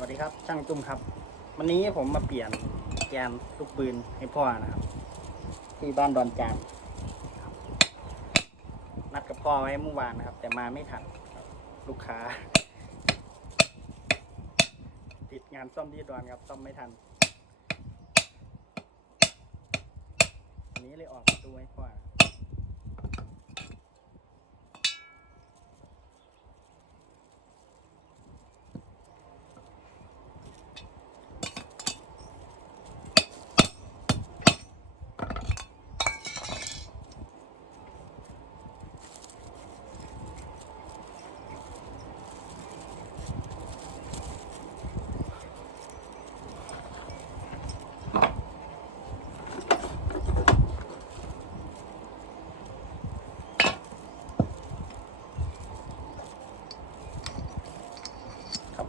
วัสดีครับ ช่างตุ้มครับ วันนี้ผมมาเปลี่ยนแกนลูกปืนให้พ่อนะครับ ที่บ้านดอนจานนัดกับพ่อไว้เมื่อวานนะครับ แต่มาไม่ทันลูกค้า ติดงานซ่อมที่ดอนครับซ่อมไม่ทันวันนี้เลยออกประตูให้พ่อ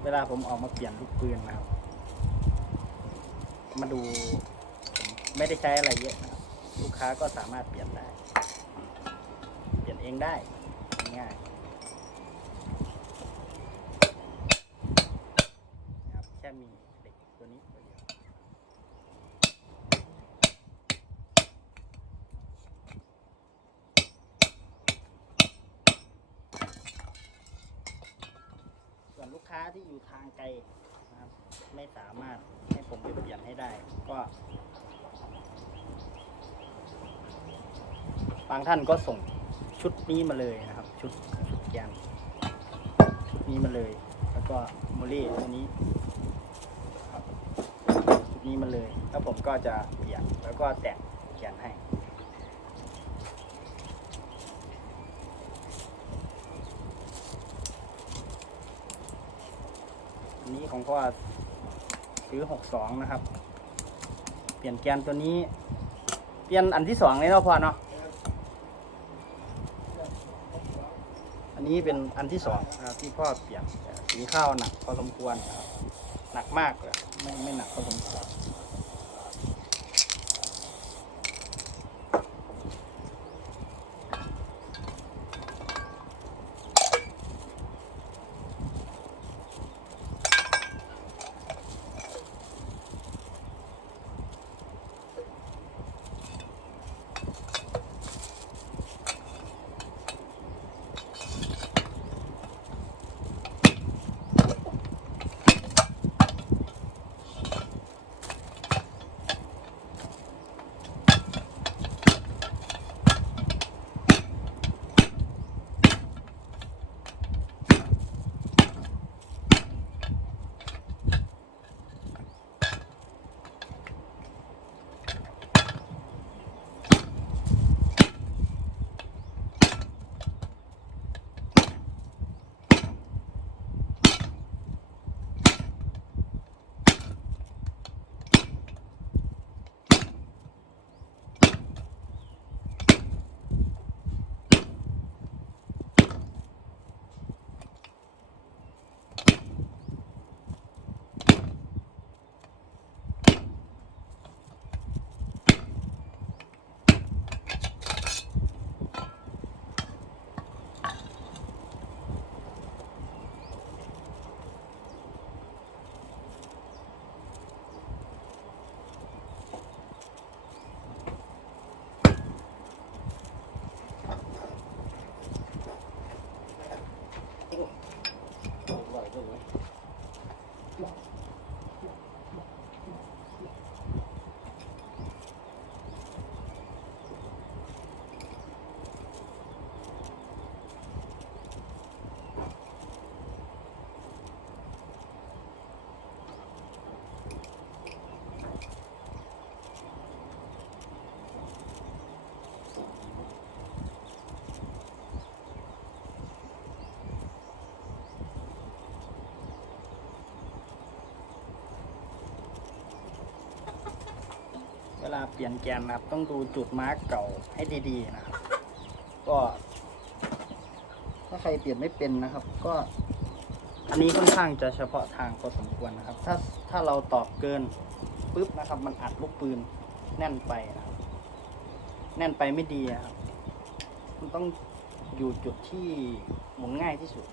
วลาผมออกมาเปลี่ยนลูกปืนนะครับ มาดูไม่ได้ใช้อะไรเยอะนะครับ ลูกค้าก็สามารถเปลี่ยนได้ เปลี่ยนเองได้ง่ายนะครับแค่มีเหล็กตัวนี้ตัวเดียวส่วนลูกค้า ที่อยู่ทางไกลนะครับ ไม่สามารถให้ผมไปเปลี่ยนให้ได้ ก็บางท่านก็ส่งชุดนี้มาเลยนะครับ ชุดชุดแกนชุดนี้มาเลย แล้วก็โมลี่ตัวนี้ครับชุดนี้มาเลย แล้วผมก็จะเปลี่ยนแล้วก็แต่งแกนให้ อันนี้ ของพ่อซื้อหกสองนะครับ เปลี่ยนแกนตัวนี้ เปลี่ยนอันที่สองเลยเนาะพ่อเนาะอันนี้เป็นอันที่สองนะครับที่พ่อเปลี่ยนสีข้าวหนักพอสมควรครับหนักมากเลยไม่ไม่หนักพอสมควร ลาเปลี่ยนแกนนะครับ ต้องดูจุดมาร์กเก่าให้ดีๆนะครับ ก็ ถ้าใครเปลี่ยนไม่เป็นนะครับ ก็ อันนี้ค่อนข้างจะเฉพาะทางพอสมควรนะครับ ถ้าถ้าเราตอบเกินปุ๊บนะครับ มันอัดลูกปืนแน่นไปนะครับ แน่นไปไม่ดีครับ มันต้องอยู่จุดที่หมุนง่ายที่สุด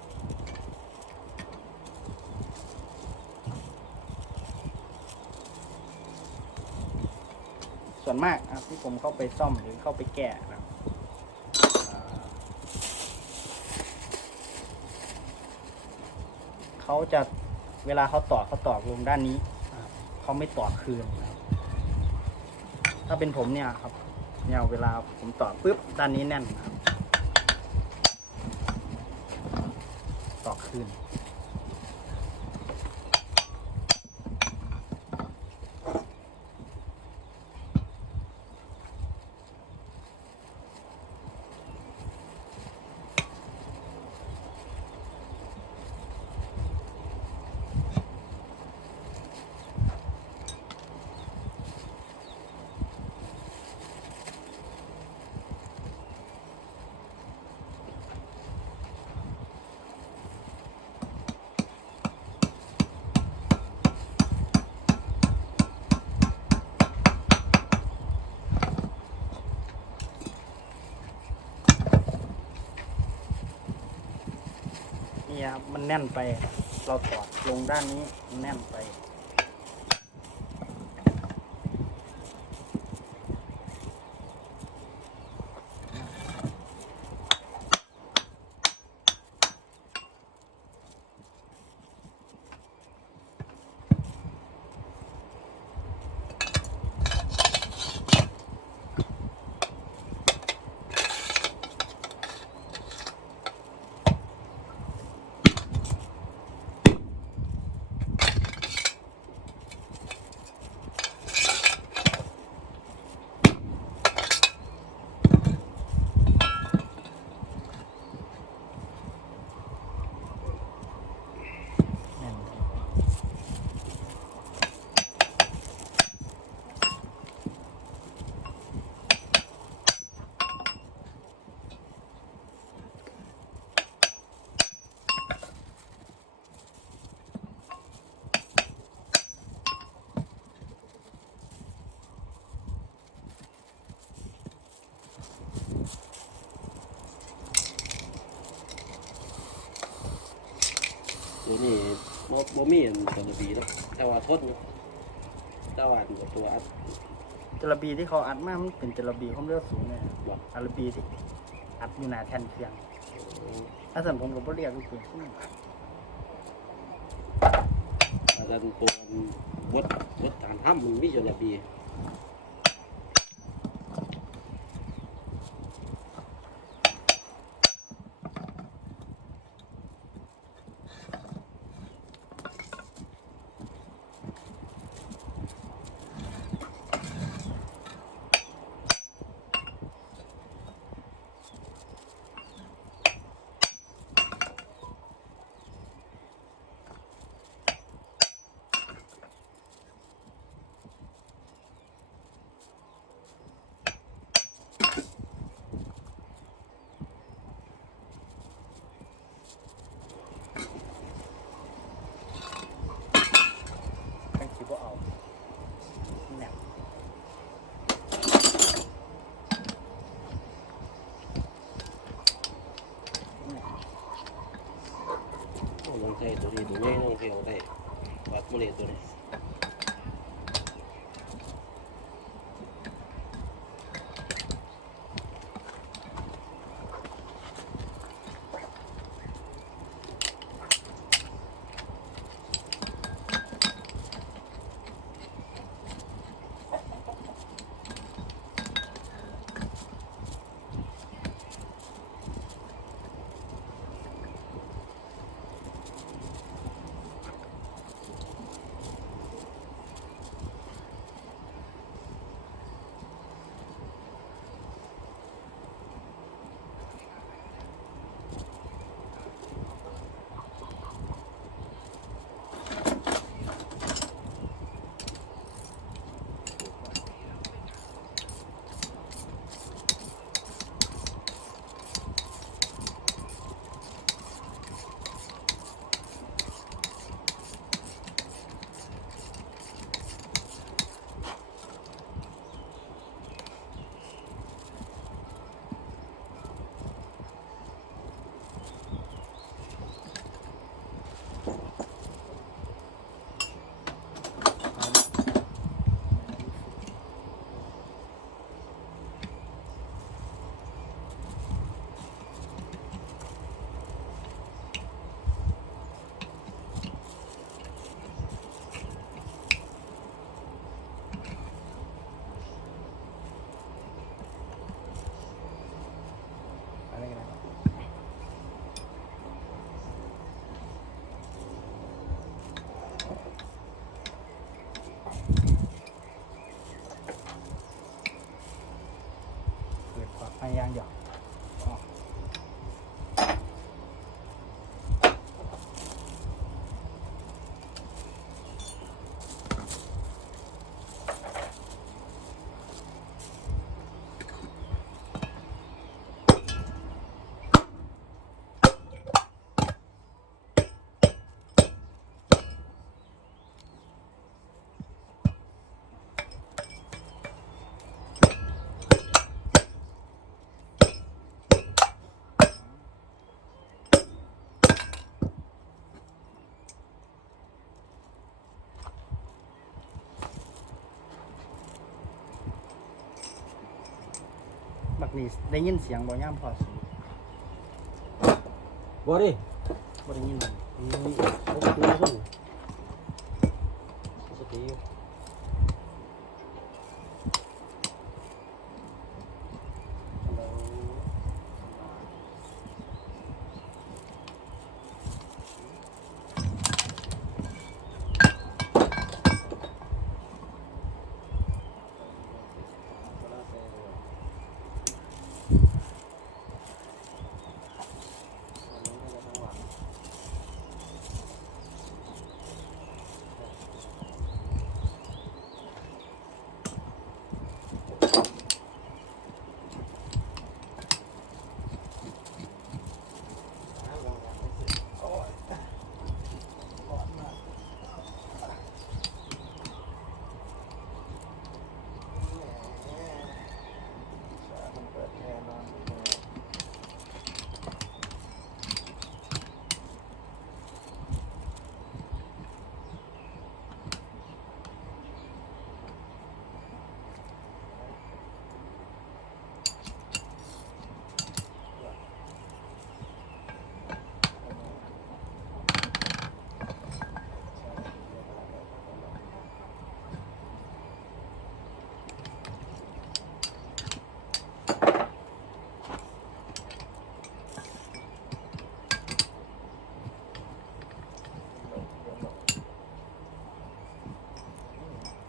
วนมากครับที่ผมเข้าไปซ่อมหรือเข้าไปแก้นะครับเขาจะเวลาเขาตอกเขาตอกลงด้านนี้เขาไม่ตอกคืน ถ้าเป็นผมเนี่ยครับเนี่ยเวลาผมตอกปุ๊บด้านนี้แน่นครับ ตอกคืน นี่ครับมันแน่นไป เราถอดลงด้านนี้แน่นไป แน่นไป ตัวนี้บ่บ่มีอันตัวระ บีเนาะแต่ว่าทดเนาะแต่ว่าอันตัวอัดจระบีที่เขาอัดมามันเป็นจระบีความเร็วสูงเลยบอกจระบีที่อัดอยู่หนาแทนเคียงถ้าสั่นผมก็บ่เรียกลูกปืนขึ้นมาอาจารย์ตัวบดบดฐานถ้ำมันมีตัวระบี Anh. นี่ได้ยินเสียงบ่ย่ามพอสิบ่ดิบ่ได้ยินเลยอืมปกติซุ่มปกติอยู่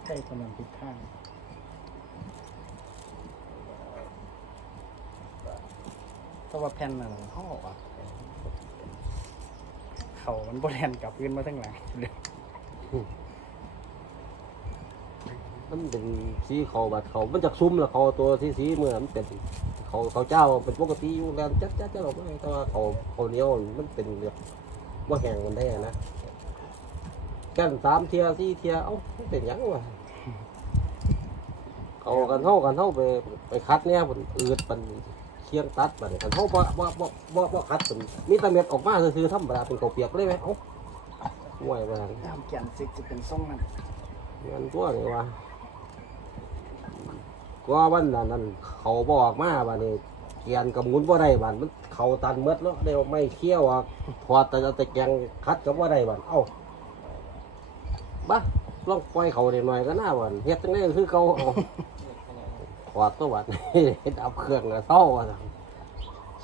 ใช่กำลังผิดข้างแต่ว่าแผ่นน่ะเขาออกอะเขามันบ่แล่นกลับขึ้นมาทั้งหลังเลยมันเป็นสีเขาบัดเขามันจากซุ้มล้วเขาตัวสีสีเมื่อมันเป็นเขาเขาเจ้าเป็นปกติอยู่แล้วจัดจัดจัดออกมาแต่ว่าเขาเขาเนี้ยวมันเป็นแบบว่าแห้งมันได้นะกันสามเทียสี่เทียเอ้ามันเป็นยังวะ เขากันเท่ากันเท่าไปไปคัดเนี่ยมันอืดมันเคียงตัดมันกันเท่าบ่บ่บ่บ่บ่คัดมันมีแตะเม็ดออกมาคือๆธรรมดาเป็นเขาวเปียกเลยไหมเอ้าห่วยไปทางตามแกนซิกจะเป็นทรงมันมันตัวนี่ว่าก็วันนั้นนั่นเขาบอกมาว่านี่เกียนกับหมุนว่าได้บันมันเขาตันเมดแล้วเดี๋ยวไม่เคี้ยวอะถอดแต่เอาแต่แกงคัดกับว่าได้บันเอ้าบ้าลองปล่อยเขาได้หน่อยก็น่าบันเฮ็ดจังได๋คือเขาเอาถอดตัวบัดดับเครื่องแล้วเศร้าอะ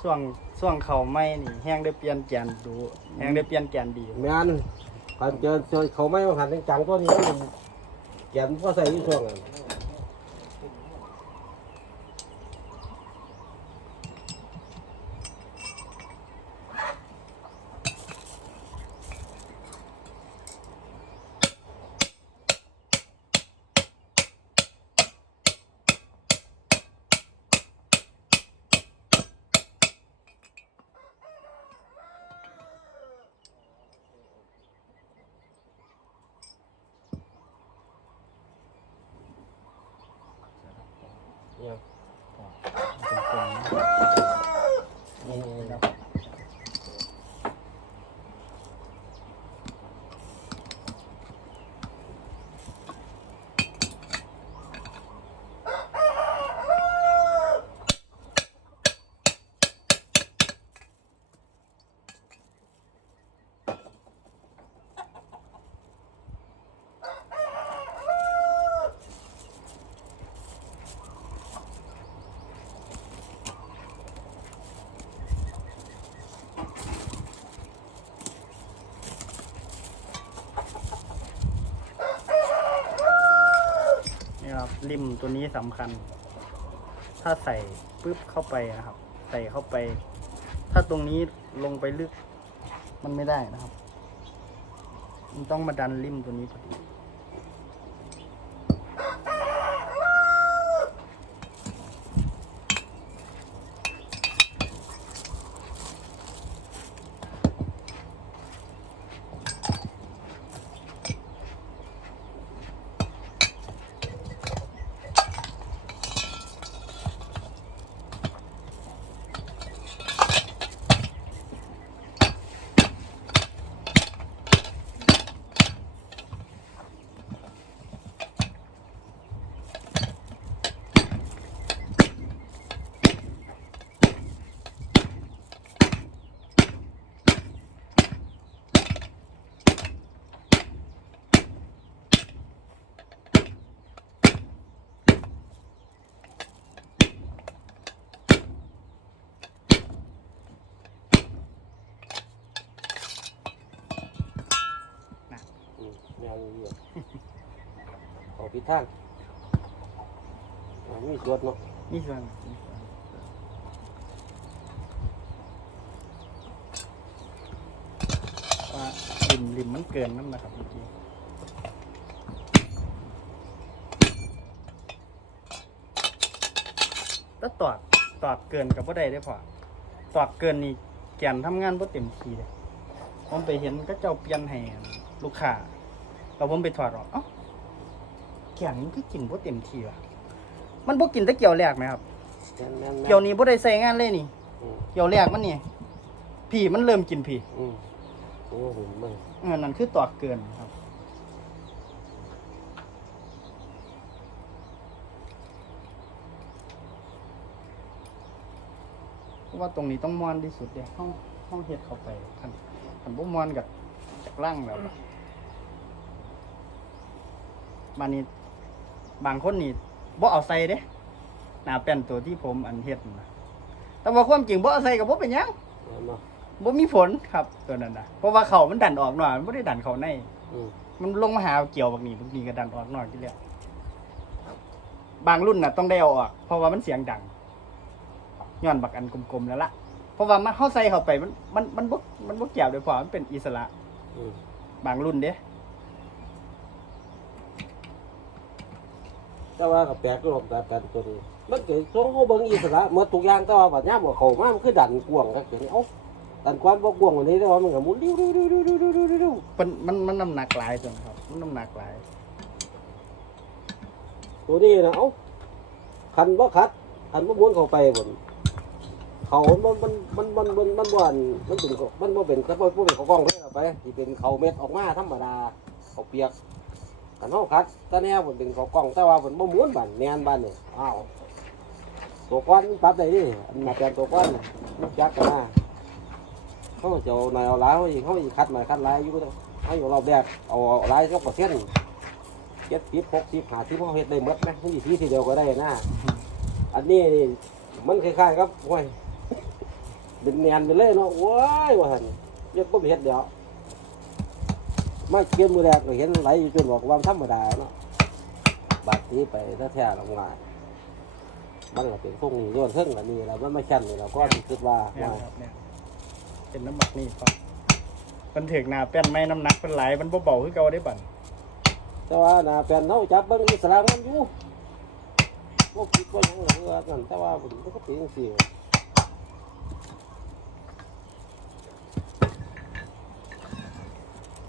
ช่วงช่วงเขาไม่นี่แห้งได้เปลี่ยนแกนดูแห้งได้เปลี่ยนแกนดีแม่นคันเจอเจอเขาไม่มาหันจังๆตัวนี้มันแกนก็ใส่อยู่ช่วงนั้น เนี่ยเป็นคน ริมตัวนี้สำคัญ ถ้าใส่ปุ๊บเข้าไปนะครับ ใส่เข้าไป ถ้าตรงนี้ลงไปลึก มันไม่ได้นะครับ มันต้องมาดันริมตัวนี้พอดี ขอพิดทางอ่ามีสวดเนาะนี่ส่วนว่าริมริมมันเกินน้ำนะครับเมื่อกี้แล้วตอดตอดเกินกับว่าใดได้พอตอดเกินนี่แกนทำงานว่าเต็มทีเลยผมไปเห็นก็เจ้าเปลี่ยนให้ลูกค้าเราผมไปถอดออกเอ้า แกนมันก็กินว่าเต็มทีว่ะมันบ่กินแต่เกี่ยวแรกไหมครับแม่นแม่นแม่นเกี่ยวนี้บ่ได้ใส่งานเลยนี่อืมเกี่ยวแรกมันนี่พี่มันเริ่มกินพี่อืมโอ้โหมันเออนั่นคือตอดเกินครับเพราะว่าตรงนี้ต้องมอนที่สุดเดียวห้องห้องเฮ็ดเข้าไปคันคันบ่มอนกับจากล่างแล้วบานนี้ บางคนนี่บ่เอาใส่เด้หน้าแป้นตัวที่ผมอันเฮ็ดนะแต่ว่าความจริงบ่เอาใส่ก็บ่เป็นหยังแม่นเนาะบ่มีผลครับตัวนั้นนะเพราะว่าเขามันดันออกหน่อยมันไม่ได้ดันเขาใน อืมมันลงมาหาเกี่ยวบางนี้บางนี้ก็ดันออกหน่อยที่เรียกบางรุ่นน่ะต้องได้เอาออกเพราะว่ามันเสียงดังย้อนบักอันกลมๆแล้วล่ะเพราะว่ามันเข้าใส่เข้าไปมันมันมันบ่มันบ่เกี่ยวโดยเพราะมันเป็นอิสระ อืม บางรุ่นเด้ แต่ว่ากับแปลกก็ลงแต่แปลกตัวนี้มันเกิดช่วงเขาเบิ้งอีสระเมื่อทุกอย่างแต่ว่าปัญญาบอกเขามากมันคือดันกวงก็เกิดเอ้าดันความบ่กวงวันนี้แต่ว่ามันก็หมุนดิ้วดิ้วดิ้วดิ้วดิ้วดิ้วดิ้วมันมันมันน้ำหนักหลายจังครับ มันน้ำหนักหลาย ตัวนี้นะเอ้าคันบ่คัดคันบ่ม้วนเข้าไปบนเขามันมันมันมันมันมันบ่อนมันถึงมันบ่เป็นแระป๋องเป็นเขากล้องเลยเอาไปที่เป็นเขาเม็ดออกมาธรรมดาเขาเปียก คันเฮาคัดตะแนวมันเป็นเขากล้องแต่ว่ามันบ่หมุนบัดแมนบัดนี่อ้าวตัวก้อนมันปรับได้ดิอันมาแปลงตัวก้อนน่ะมันจักกันมาเขาจะเอาหน่อยเอาหลายเขาอีกเขาอีกคัดหน่อยคัดหลายอยู่ก็ได้เขาอยู่รอบแรกเอาหลายสักเปอร์เซ็นต์เจ็ดสิบหกสิบห้าสิบเขาเฮ็ดได้หมดไหมมันอยู่ที่ทีเดียวก็ได้นะอันนี้นี่มันคล้ายๆครับห้ยเป็นแนนไปเลยเนาะว้ยว่าหันเรียกก็เฮ็ดเดียว มาเปลี่ยนมือแรกก็เห็นไหลอยู่จนบอกว่าธรรมดาเนาะบาดนี้ไปถ้าแท้ๆลงมามันก็เป็นพวกนี้โยนเทิงอันนี้แล้วมันไม่ชันนี่เราก็คิดว่าเนี่ยว่าครับเนี่ยเป็นน้ำหมักนี่ครับมันถึกหนาแป้นไม่น้ำหนักเป็นหลายมันบ่เบาคือเก่าได้บัดแต่ว่าน่ะแฟนเขาจับเบิ่งอิสระมันอยู่พวกคิดว่าอย่างนั้นว่านั่นแต่ว่ามันก็เป็นจัง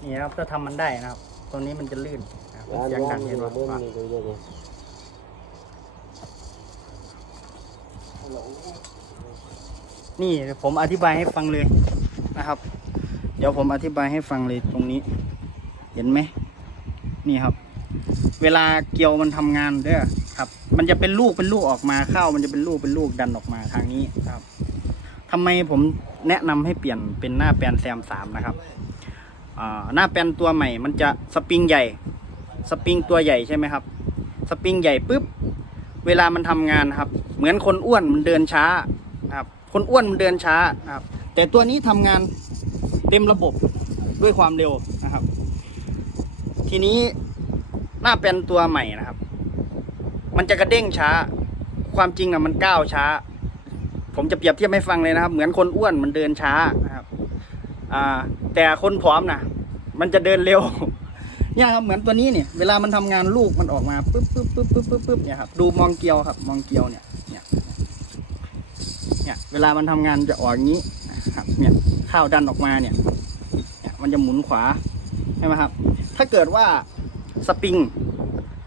ซี่นี่ครับถ้าทำมันได้นะครับ ตรงนี้มันจะลื่นนะครับงานเสียงงาดันงนี่เห็นไหมเบิ่งว่านี่เรื่อยๆนี่นี่เดี๋ยวผมอธิบายให้ฟังเลยนะครับ เดี๋ยวผมอธิบายให้ฟังเลยตรงนี้ เห็นไหมนี่ครับ เวลาเกลียวมันทำงานเด้อครับ มันจะเป็นลูกเป็นลูกออกมาข้าวมันจะเป็นลูกเป็นลูกดันออกมาทางนี้นะครับทำไมผมแนะนำให้เปลี่ยนเป็นหน้าแปลนแซมสามนะครับอ่า หน้าแปลนตัวใหม่ มันจะสปริงใหญ่ สปริงตัวใหญ่ใช่ไหมครับ สปริงใหญ่ปุ๊บ เวลามันทำงานครับ เหมือนคนอ้วนมันเดินช้าครับ คนอ้วนมันเดินช้าครับ แต่ตัวนี้ทำงานเต็มระบบด้วยความเร็วนะครับ ทีนี้หน้าเป็นตัวใหม่นะครับ มันจะกระเด้งช้า ความจริงอะมันก้าวช้า ผมจะเปรียบเทียบให้ฟังเลยนะครับ เหมือนคนอ้วนมันเดินช้านะครับ อ่า แต่คนผอมนะมันจะเดินเร็ว เนี่ยครับเหมือนตัวนี้เนี่ย เวลามันทำงานลูกมันออกมาปุ๊บปุ๊บปุ๊บปุ๊บปุ๊บปุ๊บเนี่ยครับดูมองเกลียวครับมองเกลียวเนี่ยเนี่ยเนี่ยเวลามันทำงานจะออกอย่างนี้นะครับเนี่ยข้าวดันออกมาเนี่ยเนี่ย มันจะหมุนขวาใช่ไหมครับ ถ้าเกิดว่าสปริง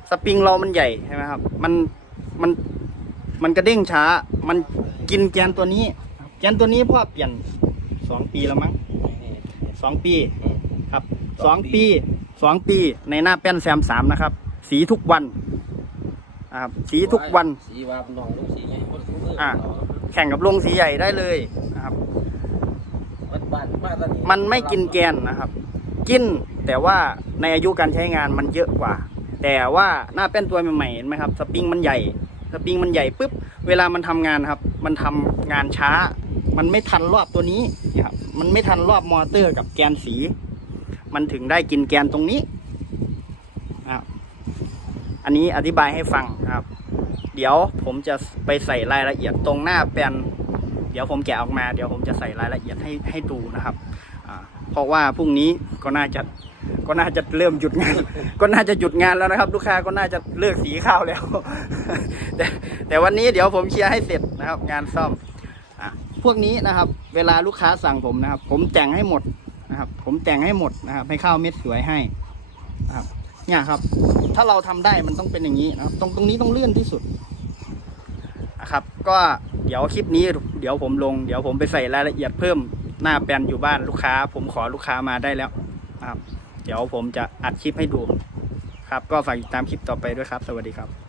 สปริงเรามันใหญ่ใช่ไหมครับมันมันมันกระเด้งช้า มันกินแกนตัวนี้ แกนตัวนี้พ่อเปลี่ยนสองปีแล้วมั้ง สองปีครับสองปีสองปีในหน้าแป้นแซมสามนะครับ สีทุกวันนะครับสีทุกวันสีว่าน้องลูกสีไงคนสูงมืออะแข่งกับโรงสีใหญ่ได้เลยนะครับบ้านบ้านบ้านตอนนี้มันไม่กินแกนนะครับ กินแต่ว่าในอายุการใช้งานมันเยอะกว่า แต่ว่าหน้าแป้นตัวใหม่ๆเห็นไหมครับ สปริงมันใหญ่ สปริงมันใหญ่ปุ๊บเวลามันทำงานครับ มันทำงานช้า มันไม่ทันรอบตัวนี้นะครับ มันไม่ทันรอบมอเตอร์กับแกนสี มันถึงได้กินแกนตรงนี้อันนี้อธิบายให้ฟังนะครับ เดี๋ยวผมจะไปใส่รายละเอียดตรงหน้าแปลนเดี๋ยวผมแกะออกมาเดี๋ยวผมจะใส่รายละเอียดให้ให้ดูนะครับเพราะว่าพรุ่งนี้ก็น่าจะก็น่าจะเริ่มหยุดงาน ก็น่าจะหยุดงานแล้วนะครับ ลูกค้าก็น่าจะเลิกสีข้าวแล้ว แต่แต่วันนี้เดี๋ยวผมเคลียร์ให้เสร็จนะครับ งานซ่อม พวกนี้นะครับ เวลาลูกค้าสั่งผมนะครับ ผมแต่งให้หมดนะครับ ผมแต่งให้หมดนะครับ ให้ข้าวเม็ดสวยให้นะครับ เนี่ยครับ ถ้าเราทำได้มันต้องเป็นอย่างนี้นะครับ ตรงตรงนี้ต้องเลื่อนที่สุดนะครับ ก็เดี๋ยวคลิปนี้ เดี๋ยวผมลง เดี๋ยวผมไปใส่รายละเอียดเพิ่มหน้าแปลนอยู่บ้านลูกค้า ผมขอลูกค้ามาได้แล้วนะครับ เดี๋ยวผมจะอัดคลิปให้ดู ครับ ก็ฝากติดตามคลิปต่อไปด้วยครับ สวัสดีครับ